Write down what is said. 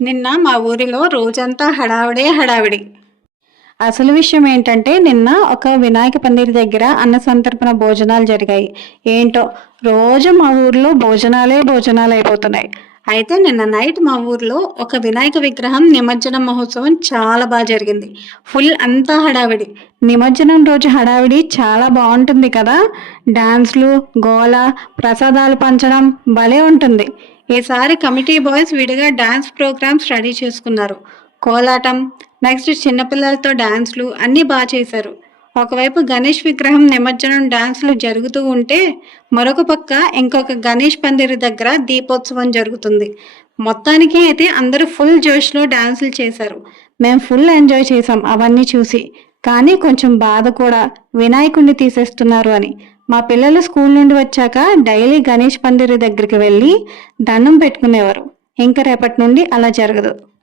నిన్న మా ఊరిలో రోజంతా హడావిడే హడావిడి. అసలు విషయం ఏంటంటే నిన్న ఒక వినాయక పందిరి దగ్గర అన్న సంతర్పణ భోజనాలు జరిగాయి. ఏంటో రోజు మా ఊర్లో భోజనాలు అయిపోతున్నాయి. అయితే నిన్న నైట్ మా ఊర్లో ఒక వినాయక విగ్రహం నిమజ్జనం మహోత్సవం చాలా బాగా జరిగింది. ఫుల్ అంతా హడావిడి. నిమజ్జనం రోజు హడావిడి చాలా బాగుంటుంది కదా. డాన్స్లు, గోల, ప్రసాదాలు పంచడం భలే ఉంటుంది. ఈసారి కమిటీ బాయ్స్ విడిగా డాన్స్ ప్రోగ్రామ్స్ రెడీ చేసుకున్నారు. కోలాటం, నెక్స్ట్ చిన్నపిల్లలతో డాన్స్లు అన్నీ బాగా చేశారు. ఒకవైపు గణేష్ విగ్రహం నిమజ్జనం డాన్స్లు జరుగుతూ ఉంటే మరొక పక్క ఇంకొక గణేష్ పందిరి దగ్గర దీపోత్సవం జరుగుతుంది. మొత్తానికి అయితే అందరూ ఫుల్ జోష్లో డాన్సులు చేశారు. మేము ఫుల్ ఎంజాయ్ చేసాం అవన్నీ చూసి. కానీ కొంచెం బాధ కూడా, వినాయకుడిని తీసేస్తున్నారు అని. మా పిల్లలు స్కూల్ నుండి వచ్చాక డైలీ గణేష్ పందిరి దగ్గరికి వెళ్ళి దండం పెట్టుకునేవారు. ఇంకా రేపటి నుండి అలా జరగదు.